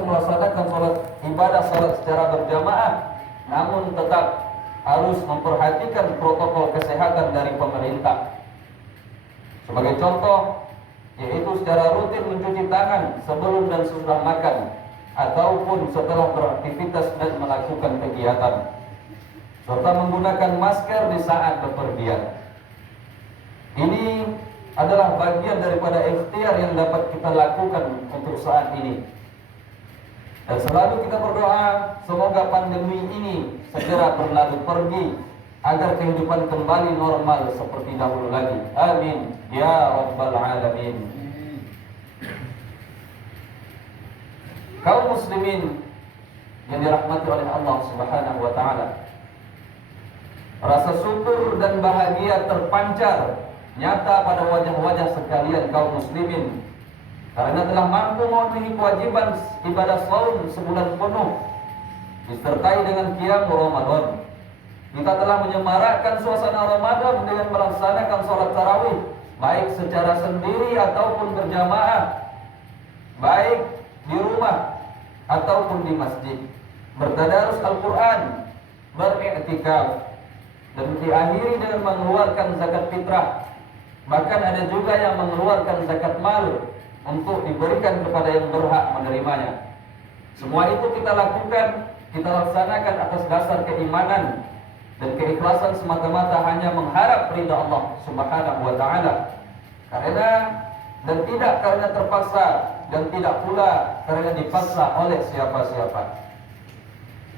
untuk melaksanakan ibadah salat secara berjamaah, namun tetap harus memperhatikan protokol kesehatan dari pemerintah. Sebagai contoh, yaitu secara rutin mencuci tangan sebelum dan sesudah makan, ataupun setelah beraktivitas dan melakukan kegiatan, serta menggunakan masker di saat bepergian. Ini adalah bagian daripada ikhtiar yang dapat kita lakukan untuk saat ini. Dan selalu kita berdoa semoga pandemi ini segera berlalu pergi, agar kehidupan kembali normal seperti dahulu lagi. Amin ya rabbal alamin. Kaum muslimin yang dirahmati oleh Allah Subhanahu wa taala, rasa syukur dan bahagia terpancar nyata pada wajah-wajah sekalian kaum muslimin, karena telah mampu memenuhi kewajiban ibadah saum sebulan penuh disertai dengan qiyam Ramadan. Kita telah menyemarakkan suasana Ramadan dengan melaksanakan sholat tarawih, baik secara sendiri ataupun berjamaah, baik di rumah ataupun di masjid, bertadarus Al-Quran, beriktikaf, dan diakhiri dengan mengeluarkan zakat fitrah. Bahkan ada juga yang mengeluarkan zakat mal untuk diberikan kepada yang berhak menerimanya. Semua itu kita lakukan, kita laksanakan atas dasar keimanan dan keikhlasan semata-mata hanya mengharap ridha Allah Subhanahu wa taala. Dan tidak karena terpaksa, dan tidak pula karena dipaksa oleh siapa-siapa.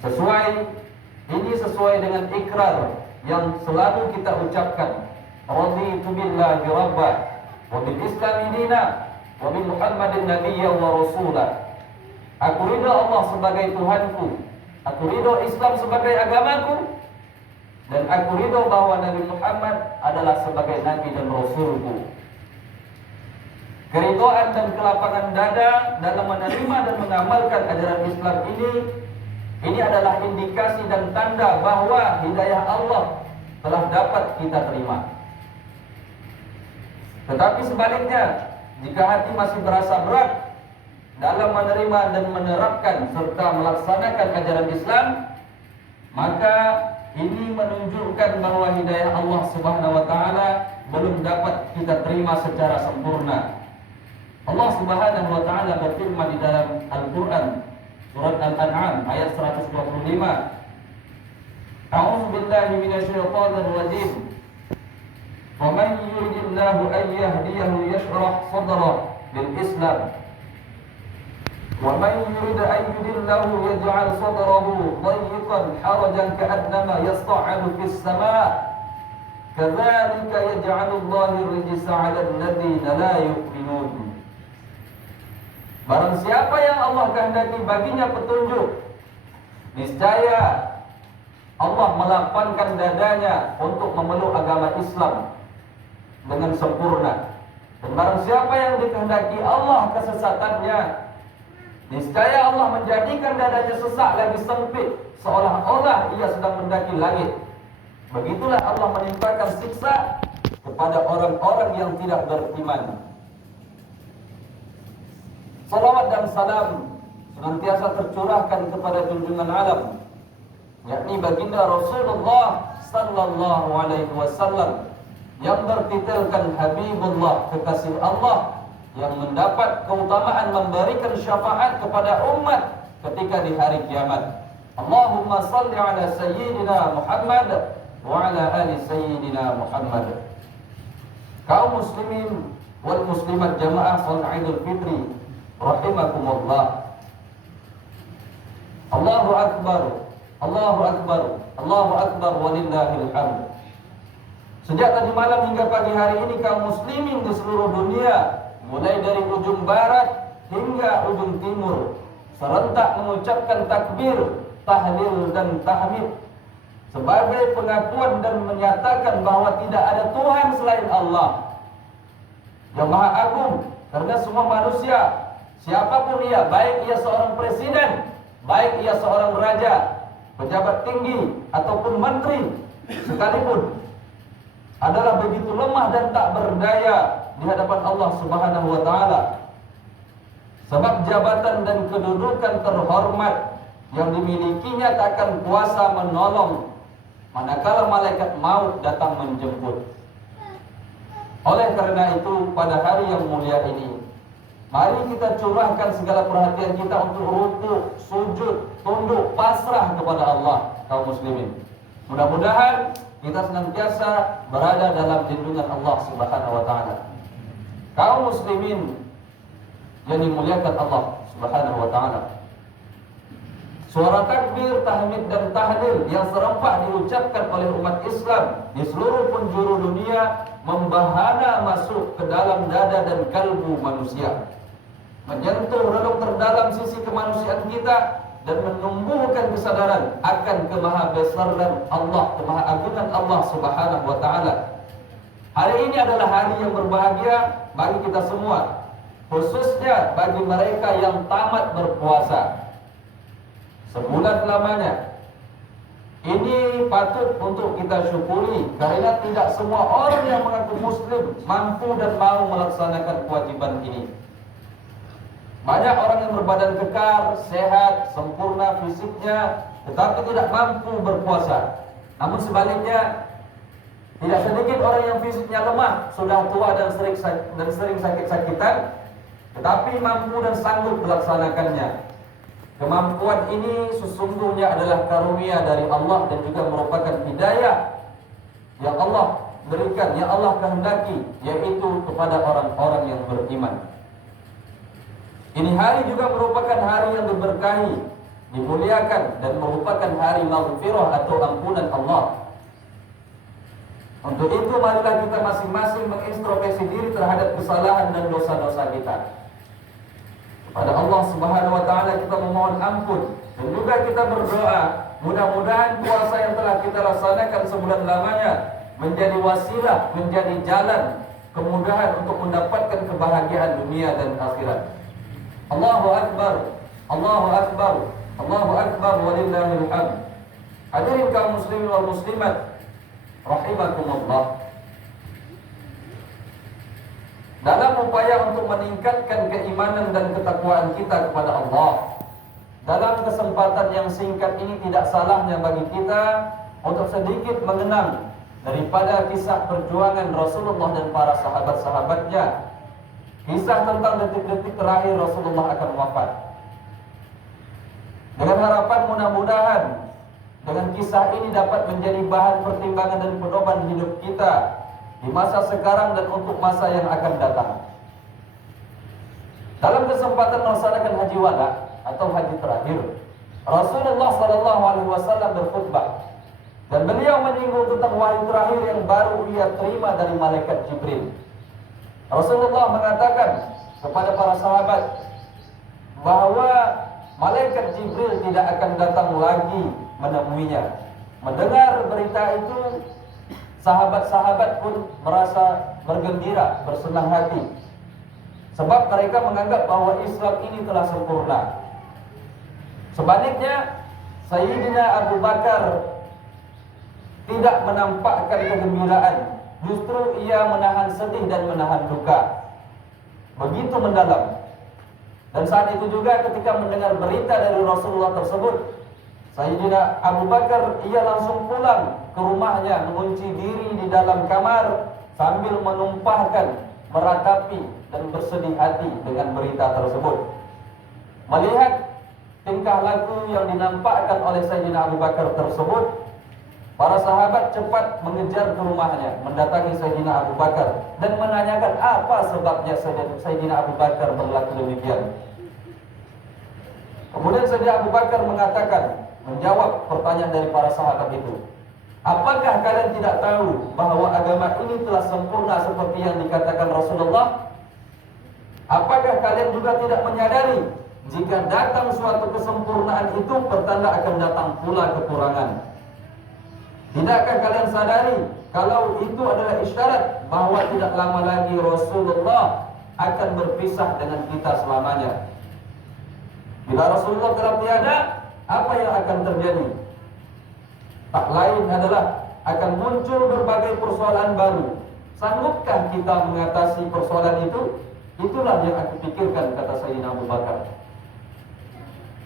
Sesuai dengan ikrar yang selalu kita ucapkan, raditu billahi rabbah wa bil islami dina wa bi Muhammadin nabiyyan wa rasulah. Aku ridha Allah sebagai Tuhanku, aku ridha Islam sebagai agamaku, dan aku ridha bahwa Nabi Muhammad adalah sebagai nabi dan rasulku. Keridhaan dan kelapangan dada dalam menerima dan mengamalkan ajaran Islam ini adalah indikasi dan tanda bahwa hidayah Allah telah dapat kita terima. Tetapi sebaliknya, jika hati masih berasa berat dalam menerima dan menerapkan serta melaksanakan ajaran Islam, maka ini menunjukkan bahwa hidayah Allah Subhanahu wa taala belum dapat kita terima secara sempurna. Allah Subhanahu wa taala berfirman di dalam Al-Qur'an surat Al-An'am ayat 125. A'udzu billahi minasyaitonir rajim. Wa man yuridillahu an yahdiyahu yashrah sadrahu lil Islam. Wa man yurid an yudillahu yaj'al sadrahu dayyqan harajan ka'annama yas'adu fis sama'. Kadzalika yaj'alu Allahu ar-rijsa 'alal ladzina la yu'minun. Barang siapa yang Allah kehendaki baginya petunjuk, niscaya Allah melapangkan dadanya untuk memeluk agama Islam dengan sempurna. Dan barang siapa yang dikehendaki Allah kesesatannya, niscaya Allah menjadikan dadanya sesak lagi sempit, seolah-olah ia sedang mendaki langit. Begitulah Allah menimpakan siksa kepada orang-orang yang tidak beriman. Salawat dan salam senantiasa tercurahkan kepada junjungan alam, yakni baginda Rasulullah sallallahu alaihi wasallam, yang bertitelkan Habibullah, kekasih Allah, yang mendapat keutamaan memberikan syafaat kepada umat ketika di hari kiamat. Allahumma salli ala sayyidina Muhammad wa ala ali sayyidina Muhammad. Kaum muslimin wal muslimat jamaah salat Idul Fitri rahimakumullah. Allahu akbar, Allahu akbar, Allahu akbar walillahil hamd. Sejak tadi malam hingga pagi hari ini kaum muslimin di seluruh dunia, mulai dari ujung barat hingga ujung timur, serentak mengucapkan takbir, tahlil dan tahmid sebagai pengakuan dan menyatakan bahwa tidak ada Tuhan selain Allah yang Maha Agung. Karena semua manusia, siapapun ia, baik ia seorang presiden, baik ia seorang raja, pejabat tinggi ataupun menteri sekalipun, adalah begitu lemah dan tak berdaya di hadapan Allah Subhanahu wa taala. Sebab jabatan dan kedudukan terhormat yang dimilikinya takkan kuasa menolong manakala malaikat maut datang menjemput. Oleh karena itu, pada hari yang mulia ini, mari kita curahkan segala perhatian kita untuk rukuk, sujud, tunduk, pasrah kepada Allah, kaum muslimin. Mudah-mudahan kita senantiasa berada dalam lindungan Allah Subhanahu wa taala. Kaum muslimin yang dimuliakan Allah Subhanahu wa taala. Suara takbir, tahmid dan tahlil yang serempak diucapkan oleh umat Islam di seluruh penjuru dunia membahana masuk ke dalam dada dan kalbu manusia, menyentuh relung terdalam sisi kemanusiaan kita dan menumbuhkan kesadaran akan kemahabesaran Allah, kemahagunan Allah Subhanahu wa taala. Hari ini adalah hari yang berbahagia bagi kita semua, khususnya bagi mereka yang tamat berpuasa sebulan lamanya. Ini patut untuk kita syukuri, karena tidak semua orang yang mengaku muslim mampu dan mau melaksanakan kewajiban ini. Banyak orang yang berbadan kekar, sehat, sempurna fisiknya, tetapi tidak mampu berpuasa. Namun sebaliknya, tidak sedikit orang yang fisiknya lemah, sudah tua dan sering sakit-sakitan, tetapi mampu dan sanggup melaksanakannya. Kemampuan ini sesungguhnya adalah karunia dari Allah dan juga merupakan hidayah yang Allah berikan, yang Allah kehendaki, yaitu kepada orang-orang yang beriman. Ini hari juga merupakan hari yang diberkahi, dimuliakan, dan merupakan hari maghfirah atau ampunan Allah. Untuk itu marilah kita masing-masing mengintrospeksi diri terhadap kesalahan dan dosa-dosa kita. Pada Allah Subhanahu wa taala kita memohon ampun, dan juga kita berdoa mudah-mudahan puasa yang telah kita laksanakan sebulan lamanya menjadi wasilah, menjadi jalan kemudahan untuk mendapatkan kebahagiaan dunia dan akhirat. Allahu akbar, Allahu akbar, Allahu akbar walillahil hamd. Hadirin kaum muslimin wal muslimat rahimakumullah. Dalam upaya untuk meningkatkan keimanan dan ketakwaan kita kepada Allah, dalam kesempatan yang singkat ini tidak salahnya bagi kita untuk sedikit mengenang daripada kisah perjuangan Rasulullah dan para sahabat-sahabatnya, kisah tentang detik-detik terakhir Rasulullah akan wafat. Dengan harapan mudah-mudahan dengan kisah ini dapat menjadi bahan pertimbangan dan pedoman hidup kita di masa sekarang dan untuk masa yang akan datang. Dalam kesempatan melaksanakan haji wada atau haji terakhir, Rasulullah SAW berkhutbah dan beliau menyinggung tentang wahyu terakhir yang baru ia terima dari malaikat Jibril. Rasulullah mengatakan kepada para sahabat bahwa malaikat Jibril tidak akan datang lagi menemuinya. Mendengar berita itu, sahabat-sahabat pun merasa bergembira, bersenang hati, sebab mereka menganggap bahwa Islam ini telah sempurna. Sebaliknya, Sayyidina Abu Bakar tidak menampakkan kegembiraan, justru ia menahan sedih dan menahan duka begitu mendalam. Dan saat itu juga ketika mendengar berita dari Rasulullah tersebut, Sayyidina Abu Bakar ia langsung pulang ke rumahnya, mengunci diri di dalam kamar sambil menumpahkan, meratapi dan bersedih hati dengan berita tersebut. Melihat tingkah laku yang dinampakkan oleh Sayyidina Abu Bakar tersebut, para sahabat cepat mengejar ke rumahnya, mendatangi Sayyidina Abu Bakar dan menanyakan apa sebabnya Sayyidina Abu Bakar berlaku demikian. Kemudian Sayyidina Abu Bakar mengatakan, menjawab pertanyaan dari para sahabat itu, apakah kalian tidak tahu bahwa agama ini telah sempurna seperti yang dikatakan Rasulullah? Apakah kalian juga tidak menyadari jika datang suatu kesempurnaan itu pertanda akan datang pula kekurangan? Tidakkah kalian sadari kalau itu adalah isyarat bahwa tidak lama lagi Rasulullah akan berpisah dengan kita selamanya? Bila Rasulullah telah tiada, apa yang akan terjadi? Tak lain adalah akan muncul berbagai persoalan baru. Sanggupkah kita mengatasi persoalan itu? Itulah yang aku pikirkan, kata Sayyidina Abu Bakar.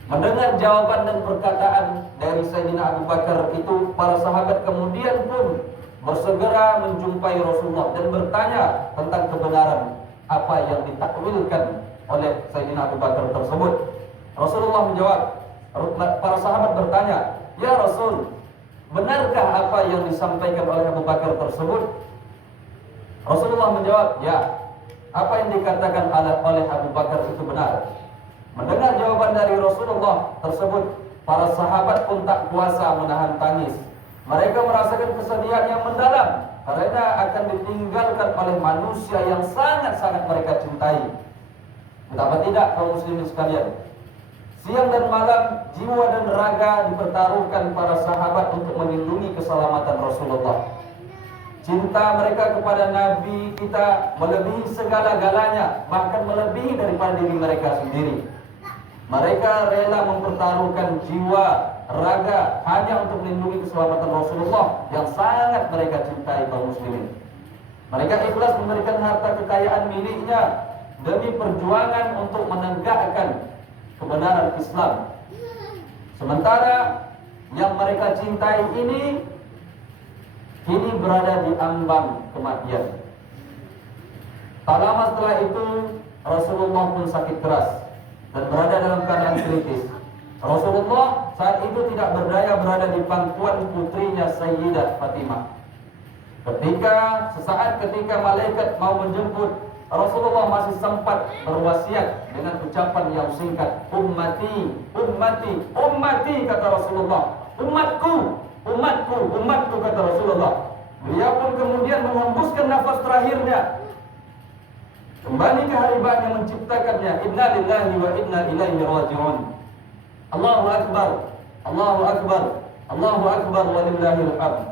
Mendengar jawaban dan perkataan dari Sayyidina Abu Bakar itu, para sahabat kemudian pun bersegera menjumpai Rasulullah dan bertanya tentang kebenaran apa yang ditakwilkan oleh Sayyidina Abu Bakar tersebut. Rasulullah menjawab, para sahabat bertanya, "Ya Rasul, benarkah apa yang disampaikan oleh Abu Bakar tersebut?" Rasulullah menjawab, "Ya, apa yang dikatakan oleh Abu Bakar itu benar." Mendengar jawaban dari Rasulullah tersebut, para sahabat pun tak kuasa menahan tangis. Mereka merasakan kesedihan yang mendalam karena akan ditinggalkan oleh manusia yang sangat-sangat mereka cintai. Betapa tidak, kaum muslimin sekalian, siang dan malam jiwa dan raga dipertaruhkan para sahabat untuk melindungi keselamatan Rasulullah. Cinta mereka kepada Nabi kita melebihi segala-galanya, bahkan melebihi daripada diri mereka sendiri. Mereka rela mempertaruhkan jiwa, raga hanya untuk melindungi keselamatan Rasulullah yang sangat mereka cintai, kaum muslimin. Mereka ikhlas memberikan harta kekayaan miliknya demi perjuangan untuk menegakkan kebenaran Islam. Sementara yang mereka cintai ini kini berada di ambang kematian. Tak lama setelah itu Rasulullah pun sakit keras dan berada dalam keadaan kritis. Rasulullah saat itu tidak berdaya berada di pangkuan putrinya Sayyidah Fatimah. Sesaat ketika malaikat mau menjemput, Rasulullah masih sempat berwasiat dengan ucapan yang singkat, "Ummati, ummati, ummati," kata Rasulullah. "Umatku, umatku, umatku," kata Rasulullah. Beliau pun kemudian menghembuskan nafas terakhirnya, kembali ke hariban yang menciptakannya. Inna lillahi wa inna ilaihi raji'un. Allahu akbar, Allahu akbar, Allahu akbar, walillahil hamd.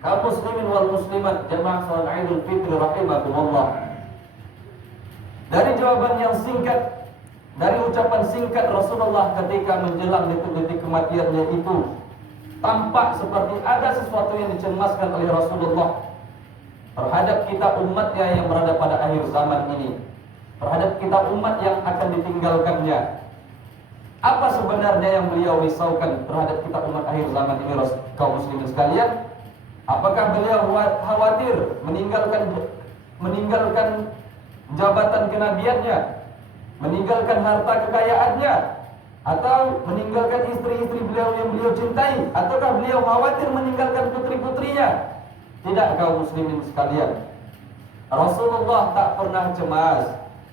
Kaum muslimin wal muslimat jamaah salat Idul Fitri rahimakumullah. Dari jawaban yang singkat, dari ucapan singkat Rasulullah ketika menjelang detik-detik kematiannya itu, tampak seperti ada sesuatu yang dicemaskan oleh Rasulullah terhadap kita umatnya yang berada pada akhir zaman ini, terhadap kita umat yang akan ditinggalkannya. Apa sebenarnya yang beliau risaukan terhadap kita umat akhir zaman ini, kaum muslimin sekalian? Apakah beliau khawatir meninggalkan jabatan kenabiannya, meninggalkan harta kekayaannya, atau meninggalkan istri-istri beliau yang beliau cintai, ataukah beliau khawatir meninggalkan putri-putrinya? Tidak, kaum muslimin sekalian. Rasulullah tak pernah cemas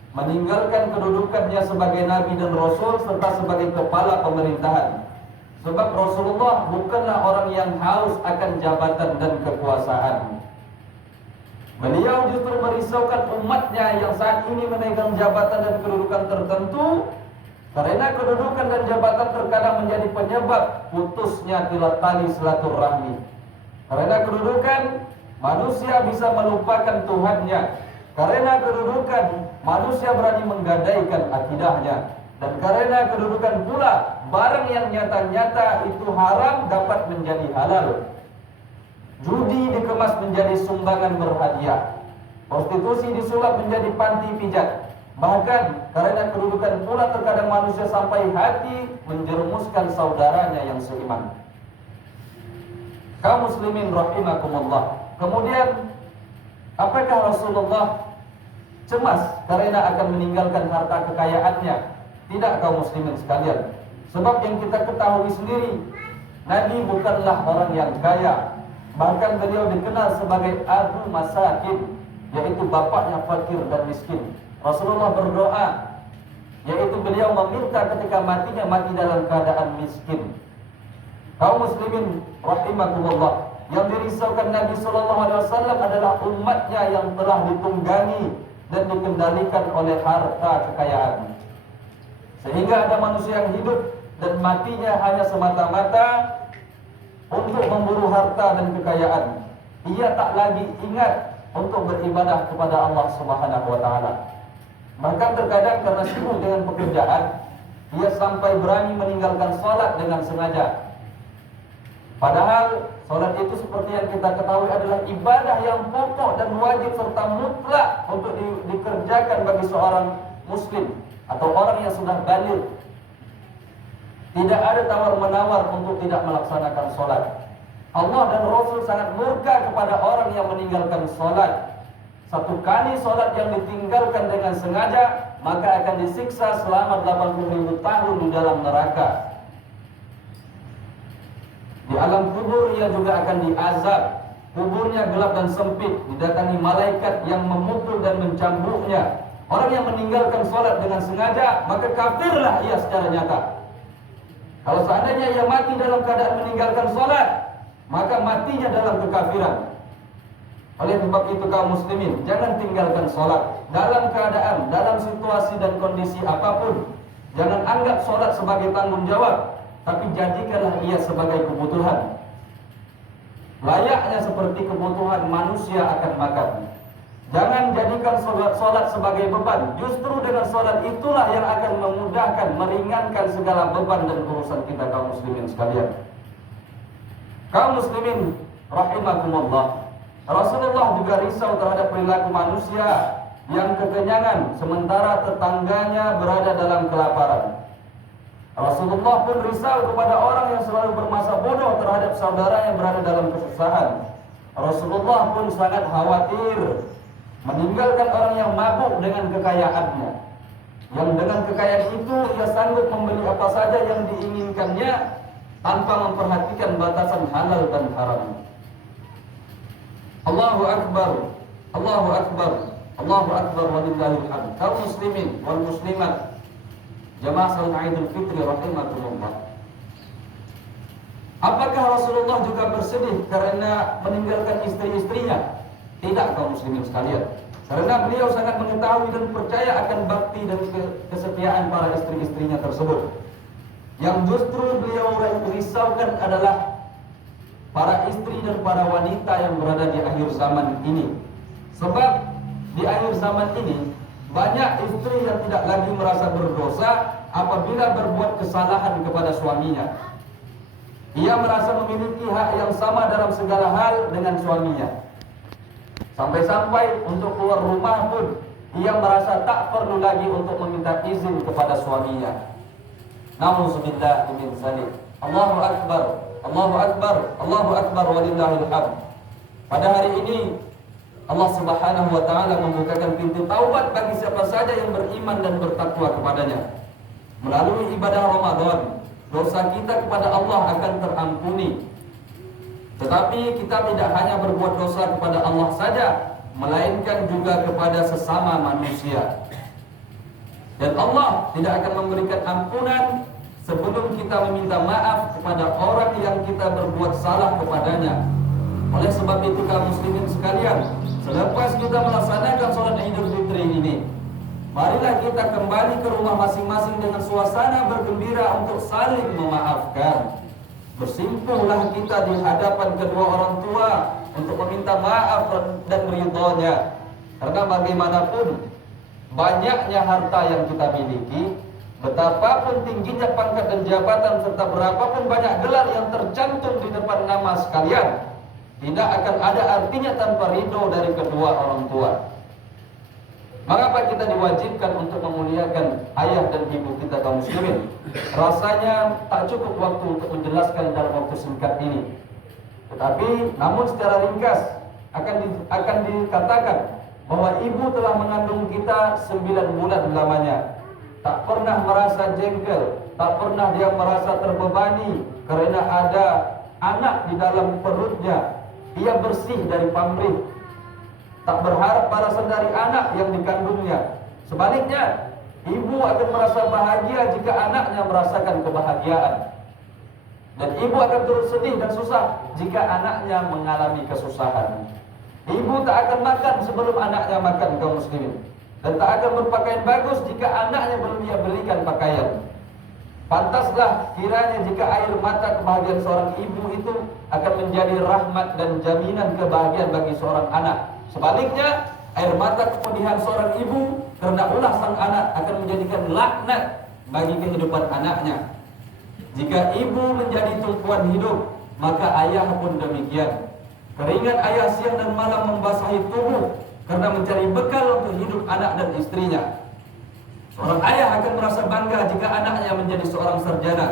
meninggalkan kedudukannya sebagai Nabi dan Rasul serta sebagai kepala pemerintahan. Sebab Rasulullah bukanlah orang yang haus akan jabatan dan kekuasaan. Beliau justru merisaukan umatnya yang saat ini memegang jabatan dan kedudukan tertentu, karena kedudukan dan jabatan terkadang menjadi penyebab putusnya tali silaturahmi. Karena kedudukan, manusia bisa melupakan Tuhannya. Karena kedudukan, manusia berani menggadaikan akidahnya. Dan karena kedudukan pula, barang yang nyata-nyata itu haram dapat menjadi halal. Judi dikemas menjadi sumbangan berhadiah. Prostitusi disulap menjadi panti pijat. Bahkan karena kedudukan pula terkadang manusia sampai hati menjerumuskan saudaranya yang seiman. Kaum muslimin rahimakumullah. Kemudian, apakah Rasulullah cemas karena akan meninggalkan harta kekayaannya? Tidak, kaum muslimin sekalian. Sebab yang kita ketahui sendiri, Nabi bukanlah orang yang kaya. Bahkan beliau dikenal sebagai Abu Masakin, yaitu bapaknya fakir dan miskin. Rasulullah berdoa, yaitu beliau meminta ketika matinya mati dalam keadaan miskin. Kaum muslimin rahimakumullah, yang dirisaukan Nabi SAW adalah umatnya yang telah ditunggangi dan dikendalikan oleh harta kekayaan. Sehingga ada manusia yang hidup dan matinya hanya semata-mata untuk memburu harta dan kekayaan. Ia tak lagi ingat untuk beribadah kepada Allah Subhanahu wa taala. Bahkan terkadang karena sibuk dengan pekerjaan, ia sampai berani meninggalkan salat dengan sengaja. Padahal sholat itu seperti yang kita ketahui adalah ibadah yang pokok dan wajib serta mutlak untuk dikerjakan bagi seorang muslim atau orang yang sudah baligh. Tidak ada tawar-menawar untuk tidak melaksanakan sholat. Allah dan Rasul sangat murka kepada orang yang meninggalkan sholat. Satu kali sholat yang ditinggalkan dengan sengaja, maka akan disiksa selama 80.000 tahun di dalam neraka. Di alam kubur ia juga akan diazab. Kuburnya gelap dan sempit, didatangi malaikat yang memukul dan mencambuknya. Orang yang meninggalkan sholat dengan sengaja, maka kafirlah ia secara nyata. Kalau seandainya ia mati dalam keadaan meninggalkan sholat, maka matinya dalam kekafiran. Oleh sebab itu kaum muslimin, jangan tinggalkan sholat dalam keadaan, dalam situasi dan kondisi apapun. Jangan anggap sholat sebagai tanggung jawab, tapi jadikanlah ia sebagai kebutuhan. Layaknya seperti kebutuhan manusia akan makan. Jangan jadikan sholat sebagai beban. Justru dengan sholat itulah yang akan memudahkan, meringankan segala beban dan urusan kita kaum muslimin sekalian. Kaum muslimin rahimakumullah, Rasulullah juga risau terhadap perilaku manusia yang kekenyangan sementara tetangganya berada dalam kelaparan. Rasulullah pun risau kepada orang yang selalu bermasa bodoh terhadap saudara yang berada dalam kesusahan. Rasulullah pun sangat khawatir meninggalkan orang yang mabuk dengan kekayaannya, yang dengan kekayaan itu ia sanggup membeli apa saja yang diinginkannya tanpa memperhatikan batasan halal dan haram. Allahu Akbar, Allahu Akbar, Allahu Akbar walillahil hamd. Kaum muslimin wal muslimat, jamaah salat Idul Fitri rahimakumullah. Apakah Rasulullah juga bersedih karena meninggalkan istri-istrinya? Tidak kaum muslimin sekalian. Karena beliau sangat mengetahui dan percaya akan bakti dan kesetiaan para istri-istrinya tersebut. Yang justru beliau risaukan adalah para istri dan para wanita yang berada di akhir zaman ini. Sebab di akhir zaman ini banyak istri yang tidak lagi merasa berdosa apabila berbuat kesalahan kepada suaminya. Ia merasa memiliki hak yang sama dalam segala hal dengan suaminya. Sampai-sampai untuk keluar rumah pun ia merasa tak perlu lagi untuk meminta izin kepada suaminya. Nauzubillah min dzalik. Allahu Akbar, Allahu Akbar, Allahu Akbar walillahil hamd. Pada hari ini Allah Subhanahu wa taala membukakan pintu taubat bagi siapa saja yang beriman dan bertakwa kepadanya. Melalui ibadah Ramadan, dosa kita kepada Allah akan terampuni. Tetapi kita tidak hanya berbuat dosa kepada Allah saja, melainkan juga kepada sesama manusia. Dan Allah tidak akan memberikan ampunan sebelum kita meminta maaf kepada orang yang kita berbuat salah kepadanya. Oleh sebab itu kaum muslimin sekalian, selepas kita melaksanakan sholat Idul Fitri ini, marilah kita kembali ke rumah masing-masing dengan suasana bergembira untuk saling memaafkan. Bersimpuhlah kita di hadapan kedua orang tua untuk meminta maaf dan ridhonya. Karena bagaimanapun banyaknya harta yang kita miliki, betapapun tingginya pangkat dan jabatan, serta berapapun banyak gelar yang tercantum di depan nama sekalian, tidak akan ada artinya tanpa ridho dari kedua orang tua. Mengapa kita diwajibkan untuk memuliakan ayah dan ibu kita kaum muslimin? Rasanya tak cukup waktu untuk menjelaskan dalam waktu singkat ini. Tetapi namun secara ringkas akan dikatakan bahwa ibu telah mengandung kita 9 bulan lamanya. Tak pernah merasa jengkel, tak pernah dia merasa terbebani karena ada anak di dalam perutnya. Ia bersih dari pamrih. Tak berharap balasan dari anak yang dikandungnya. Sebaliknya, ibu akan merasa bahagia jika anaknya merasakan kebahagiaan. Dan ibu akan turut sedih dan susah jika anaknya mengalami kesusahan. Ibu tak akan makan sebelum anaknya makan kaum muslimin. Dan tak akan berpakaian bagus jika anaknya belum ia belikan pakaian. Pantaslah kiranya jika air mata kebahagiaan seorang ibu itu akan menjadi rahmat dan jaminan kebahagiaan bagi seorang anak. Sebaliknya, air mata kepedihan seorang ibu karena ulah sang anak akan menjadikan laknat bagi kehidupan anaknya. Jika ibu menjadi tumpuan hidup, maka ayah pun demikian. Keringat ayah siang dan malam membasahi tubuh karena mencari bekal untuk hidup anak dan istrinya. Seorang ayah akan merasa bangga jika anaknya menjadi seorang sarjana,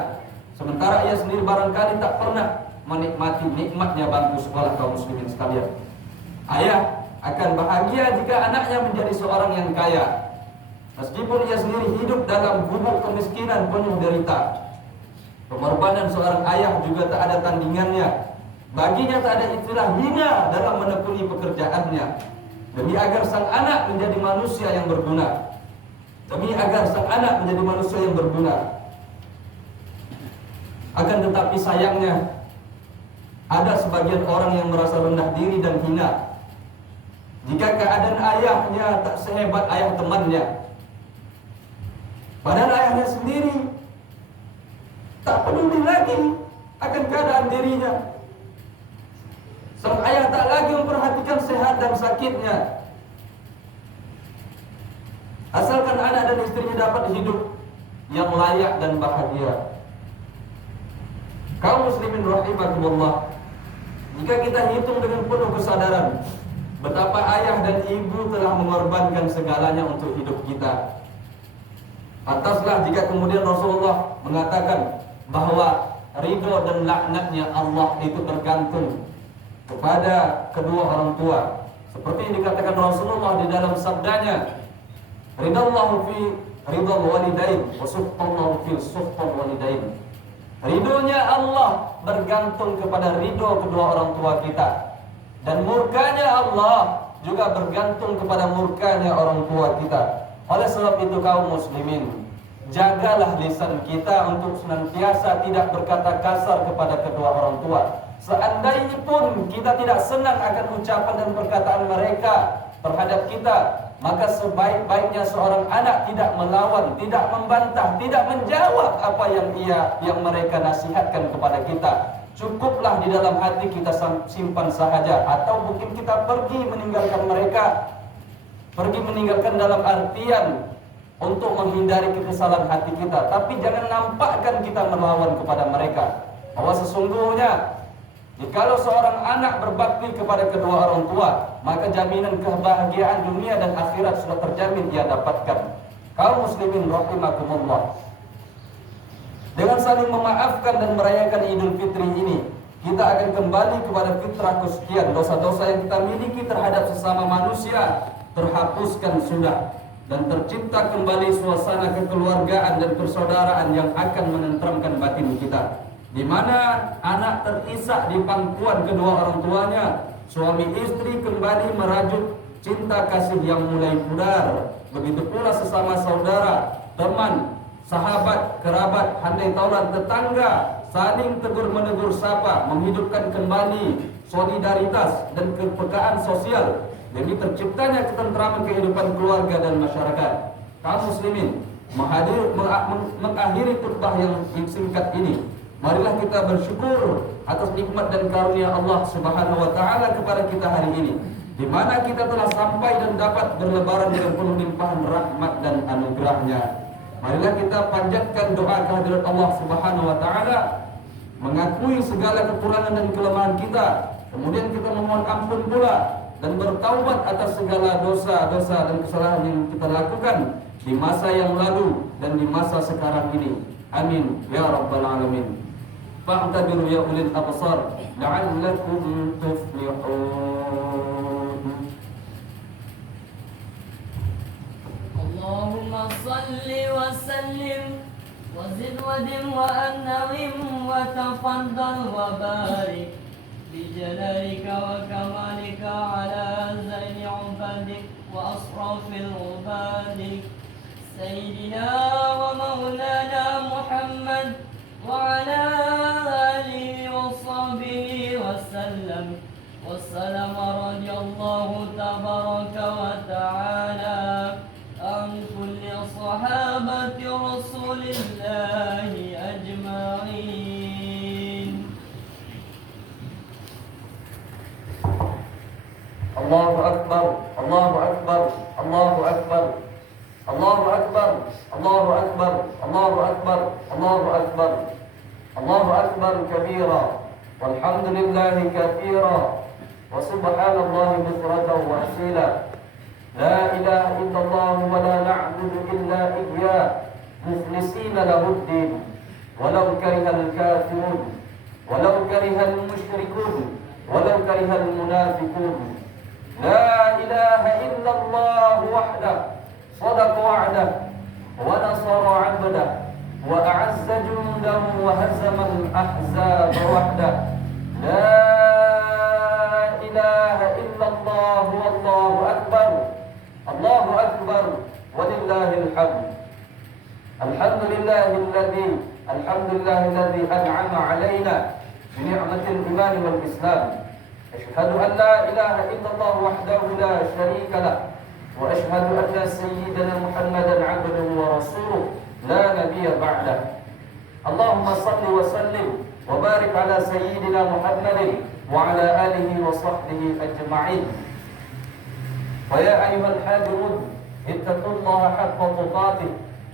sementara ia sendiri barangkali tak pernah menikmati nikmatnya bangku sekolah kaum muslimin sekalian. Ayah akan bahagia jika anaknya menjadi seorang yang kaya, meskipun ia sendiri hidup dalam gubuk kemiskinan penuh derita. Pengorbanan seorang ayah juga tak ada tandingannya. Baginya tak ada istilah hina dalam menekuni pekerjaannya, demi agar sang anak menjadi manusia yang berguna. Demi agar sang anak menjadi manusia yang berguna. Akan tetapi sayangnya, ada sebagian orang yang merasa rendah diri dan hina jika keadaan ayahnya tak sehebat ayah temannya. Padahal ayahnya sendiri tak peduli lagi akan keadaan dirinya. Sang ayah tak lagi memperhatikan sehat dan sakitnya, asalkan anak dan istrinya dapat hidup yang layak dan bahagia. Kaum muslimin rahimakumullah, jika kita hitung dengan penuh kesadaran betapa ayah dan ibu telah mengorbankan segalanya untuk hidup kita, pantaslah jika kemudian Rasulullah mengatakan bahwa ridho dan laknatnya Allah itu tergantung kepada kedua orang tua, seperti yang dikatakan Rasulullah di dalam sabdanya, ridallahu fi ridal walidain wa sukhtallahu fi sukhtal walidain. Ridhonya Allah bergantung kepada ridho kedua orang tua kita, dan murkanya Allah juga bergantung kepada murkanya orang tua kita. Oleh sebab itu kaum muslimin, jagalah lisan kita untuk senantiasa tidak berkata kasar kepada kedua orang tua. Seandainya pun kita tidak senang akan ucapan dan perkataan mereka terhadap kita, maka sebaik-baiknya seorang anak tidak melawan, tidak membantah, tidak menjawab apa yang mereka nasihatkan kepada kita. Cukuplah di dalam hati kita simpan sahaja, atau mungkin kita pergi meninggalkan mereka. Pergi meninggalkan dalam artian untuk menghindari kekesalan hati kita, tapi jangan nampakkan kita melawan kepada mereka. Bahwa sesungguhnya jikalau seorang anak berbakti kepada kedua orang tua, maka jaminan kebahagiaan dunia dan akhirat sudah terjamin dia dapatkan. Kaum muslimin rahimakumullah, dengan saling memaafkan dan merayakan Idul Fitri ini, kita akan kembali kepada fitrah kesucian. Dosa-dosa yang kita miliki terhadap sesama manusia terhapuskan sudah, dan tercipta kembali suasana kekeluargaan dan persaudaraan yang akan menenteramkan batin kita, di mana anak terisak di pangkuan kedua orang tuanya, suami istri kembali merajuk cinta kasih yang mulai pudar. Begitu pula sesama saudara, teman, sahabat, kerabat, handai taulan, tetangga, saling tegur menegur sapa, menghidupkan kembali solidaritas dan kepekaan sosial demi terciptanya ketentraman kehidupan keluarga dan masyarakat. Kaum muslimin, mengakhiri khutbah yang singkat ini, marilah kita bersyukur atas nikmat dan karunia Allah Subhanahu wa taala kepada kita hari ini, di mana kita telah sampai dan dapat berlebaran dengan penuh limpahan rahmat dan anugerahnya. Marilah kita panjatkan doa kehadirat Allah Subhanahu wa taala, mengakui segala kekurangan dan kelemahan kita, kemudian kita memohon ampun pula dan bertaubat atas segala dosa-dosa dan kesalahan yang kita lakukan di masa yang lalu dan di masa sekarang ini. Amin ya rabbal alamin. Fa'tabiru ya ulil absar la'allakum tuflihun. Allahumma salli wa sallim wa zid wa dim wa an'im wa tafaddal wa barik بجلالك وكمالك على زين عبادك وأصراف عبادك سيدنا ومولانا محمد وعلى آله وصحبه وسلم والسلام رضي الله تبارك وتعالى عن كل صحابة رسول الله أجمعين. Allahu Akbar, Allahu Akbar, Allahu Akbar, Allahu Akbar, Allahu Akbar, Allahu Akbar, Allahu Akbar, Allahu Akbar kabira, والحمد لله كثيرا وسبحان الله بكرة وأصيلا لا إله إلا الله ولا نعبد إلا إياه مخلصين له الدين ولو كره الكافرون ولو كره المشركون ولو كره المنافقون لا إله إلا الله وحده صدق وعده ونصر عبده وأعز جنده وهزم الأحزاب وحده لا إله إلا الله والله أكبر الله أكبر ولله الحمد الحمد لله الذي أنعم علينا بنعمة الإيمان والإسلام أشهد أن لا إله إلا الله وحده لا شريك له وأشهد أن سيدنا محمدا عبده ورسوله لا نبي بعده اللهم صل وسلم وبارك على سيدنا محمد وعلى آله وصحبه أجمعين ويا أيها الحاضرون اتقوا الله حق تقاته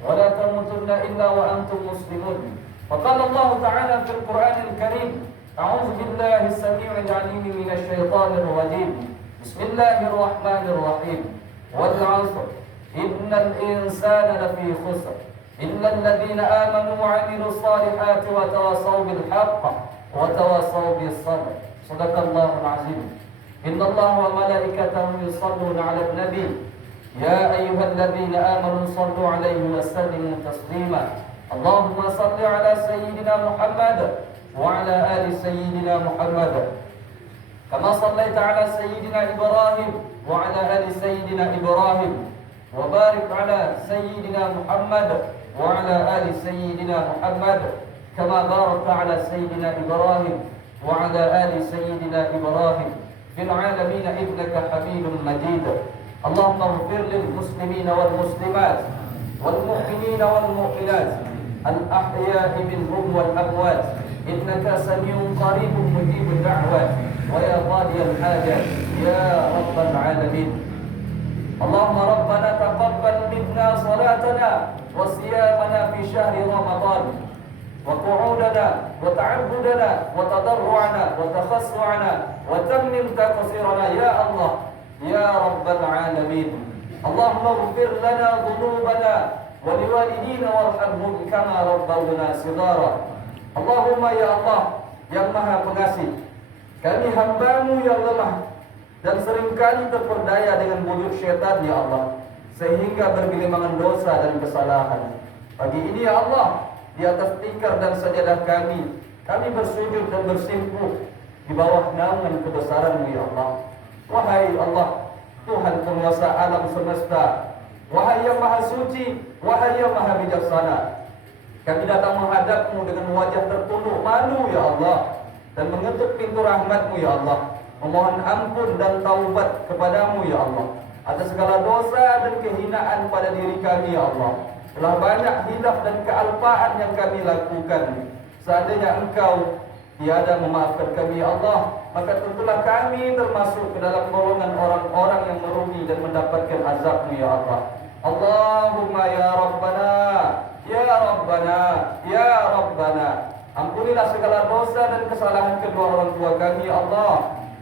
ولا تموتن إلا وأنتم مسلمون فقال الله تعالى في القرآن الكريم أعوذ بالله السميع العليم من الشيطان الرجيم بسم الله الرحمن الرحيم والعصر إن الإنسان لفي خسر إلا الذين آمنوا وعملوا الصالحات وتواصوا بالحق وتواصوا بالصبر صدق الله العظيم إن الله وملائكته يصلون على النبي يا أيها الذين آمنوا صلوا عليه وسلموا تسليما اللهم صل على سيدنا محمد وعلى آل سيدنا محمد كما صليت على سيدنا إبراهيم وعلى آل سيدنا إبراهيم وبارك على سيدنا محمد وعلى آل سيدنا محمد كما باركت على سيدنا إبراهيم وعلى آل سيدنا إبراهيم في العالمين إنك حميد مجيد اللهم اغفر للمسلمين والمسلمات والمؤمنين والمؤمنات الأحياء منهم والأموات إنك سميع قريب مجيب الدعوات ويا قاضي الحاجات يا رب العالمين اللهم ربنا تقبل منا صلاتنا وصيامنا في شهر رمضان وقعودنا وتعبدنا وتضرعنا وتخشعنا وتمم تقصيرنا يا الله يا رب العالمين اللهم اغفر لنا ذنوبنا ولوالدينا وارحمهم كما ربونا صغارا اللهم ya Allah yang maha pengasih, kami hambamu yang lemah dan seringkali terperdaya dengan bujuk syaitan ya Allah, sehingga bergelimpangan dosa dan kesalahan. Pagi ini ya Allah, di atas tikar dan sajadah kami bersujud dan bersimpuh di bawah naungan kebesaran-Mu ya Allah. Wahai Allah, Tuhan penguasa alam semesta, wahai yang maha suci, wahai yang maha bijaksana, kami datang menghadap-Mu dengan wajah tertunduk malu ya Allah, dan mengetuk pintu rahmat-Mu ya Allah, memohon ampun dan taubat kepadamu ya Allah atas segala dosa dan kehinaan pada diri kami ya Allah. Telah banyak hilaf dan kealpaan yang kami lakukan. Seandainya Engkau tiada memaafkan kami ya Allah, maka tentulah kami termasuk ke dalam golongan orang-orang yang merugi dan mendapatkan azab-Mu ya Allah. Allahumma ya Rabbana, ya Rabbana, ya Rabbana, ampunilah segala dosa dan kesalahan kedua orang tua kami ya Allah,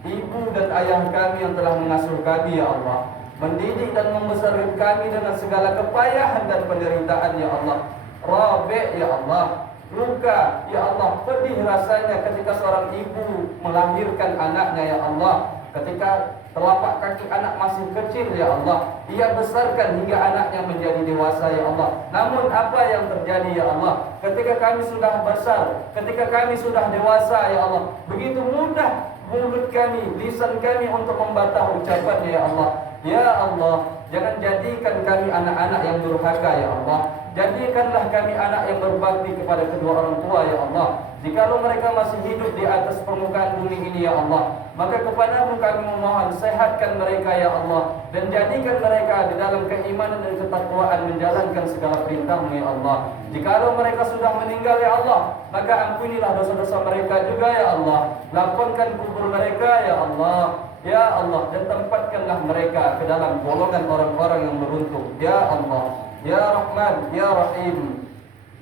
ibu dan ayah kami yang telah mengasuh kami ya Allah, mendidik dan membesarkan kami dengan segala kepayahan dan penderitaan ya Allah. Rabi' ya Allah, luka ya Allah, pedih rasanya ketika seorang ibu melahirkan anaknya ya Allah, ketika telapak kaki anak masih kecil ya Allah, ia besarkan hingga anaknya menjadi dewasa ya Allah. Namun apa yang terjadi ya Allah, ketika kami sudah besar, ketika kami sudah dewasa ya Allah, begitu mudah mulut kami, lisan kami untuk membantah ucapannya ya Allah. Ya Allah, jangan jadikan kami anak-anak yang durhaka ya Allah. Jadikanlah kami anak yang berbakti kepada kedua orang tua ya Allah. Jikalau mereka masih hidup di atas permukaan bumi ini ya Allah, maka kepadamu kami memohon, sehatkan mereka ya Allah, dan jadikan mereka di dalam keimanan dan ketakwaan menjalankan segala perintah-Mu ya Allah. Jikalau mereka sudah meninggal ya Allah, maka ampunilah dosa-dosa mereka juga ya Allah. Lapangkan kubur mereka ya Allah, ya Allah, dan tempatkanlah mereka ke dalam golongan orang-orang yang beruntung ya Allah. Ya Rahman, Ya Rahim,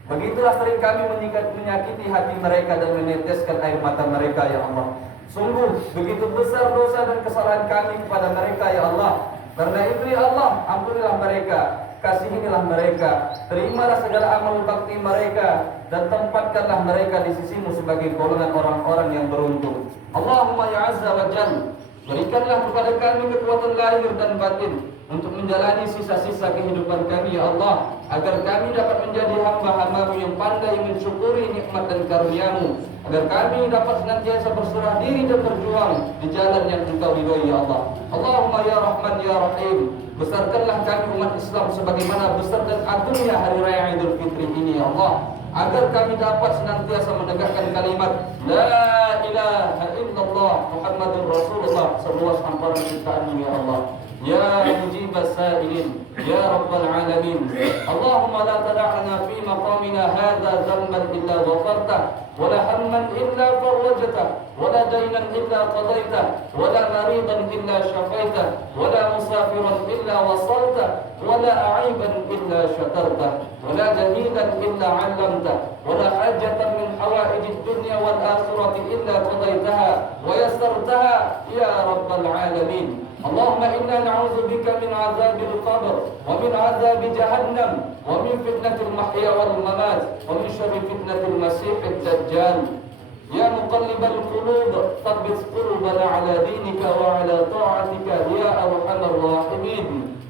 Begitulah sering kami menyakiti hati mereka dan meneteskan air mata mereka, ya Allah. Sungguh begitu besar dosa dan kesalahan kami kepada mereka, ya Allah. Karena itu, ya Allah, ampunilah mereka, kasihinilah mereka, terimalah segala amal bakti mereka, dan tempatkanlah mereka di sisimu sebagai golongan orang-orang yang beruntung. Allahumma ya azza wa jalla, berikanlah kepada kami kekuatan lahir dan batin untuk menjalani sisa-sisa kehidupan kami, ya Allah, agar kami dapat menjadi hamba-hambamu yang pandai mensyukuri nikmat dan karunia-Mu, agar kami dapat senantiasa berserah diri dan berjuang di jalan yang Engkau ridhoi, ya Allah. Allahumma ya Rahman ya Rahim, besarkanlah kami umat Islam sebagaimana besar dan agungnya hari raya Idul Fitri ini, ya Allah, agar kami dapat senantiasa menegakkan kalimat La ilaha illallah Muhammadur Rasulullah seluas hamparan ciptaan-Mu, ya Allah. Ya mujibas sa'ilin, ya rabbal alamin. Allahumma la tada'na fi maqamina hadha dhanban illa ghafartah, wa la hamman illa farajtah, wa la daynan illa qadaytah, wa la maridan illa shafaitah, wa la musafiran illa wasaltah, wa la a'iban illa syatartah, wa la jahidan illa 'allamtah, wa la hajatan min hawaijid dunya wal akhirati illa qadaytaha wa yassartaha ya rabbal alamin. اللهم إنا نعوذ بك من عذاب القبر ومن عذاب جهنم ومن فتنة المحيا والممات ومن شر فتنة المسيح الدجال. يا مقلب القلوب ثبت قلوبنا على دينك وعلى طاعتك يا أرحم الراحمين.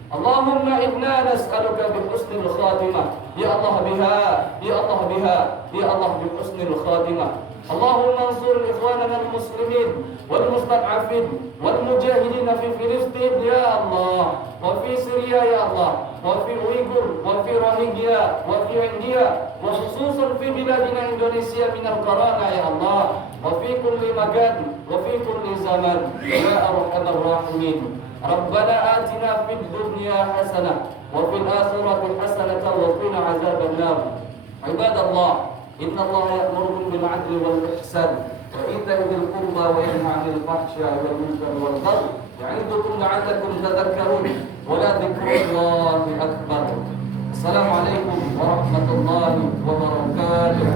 اللهم إنا نسألك بحسن الخاتمة يا الله بها يا الله بها يا الله بحسن الخاتمة. اللهم انصر إخواننا المسلمين والمستضعفين والمجاهدين في فلسطين يا الله، وفي سوريا يا الله، وفي أويغور، وفي روهينجيا، وفي إنديا، وخصوصا في بلادنا إندونيسيا من الكورونا يا الله، وفي كل مكان وفي كل زمان يا أرحم الراحمين. ربنا آتنا في الدنيا حسنة وفي الآخرة حسنة وقنا عذاب النار. عباد الله، إن الله يأمركم بالعدل والإحسان وإيتاء ذي القربى وينهى عن الفحشاء والمنكر والبغي يعظكم لعلكم تذكرون ولذكر الله أكبر. السلام عليكم ورحمة الله وبركاته.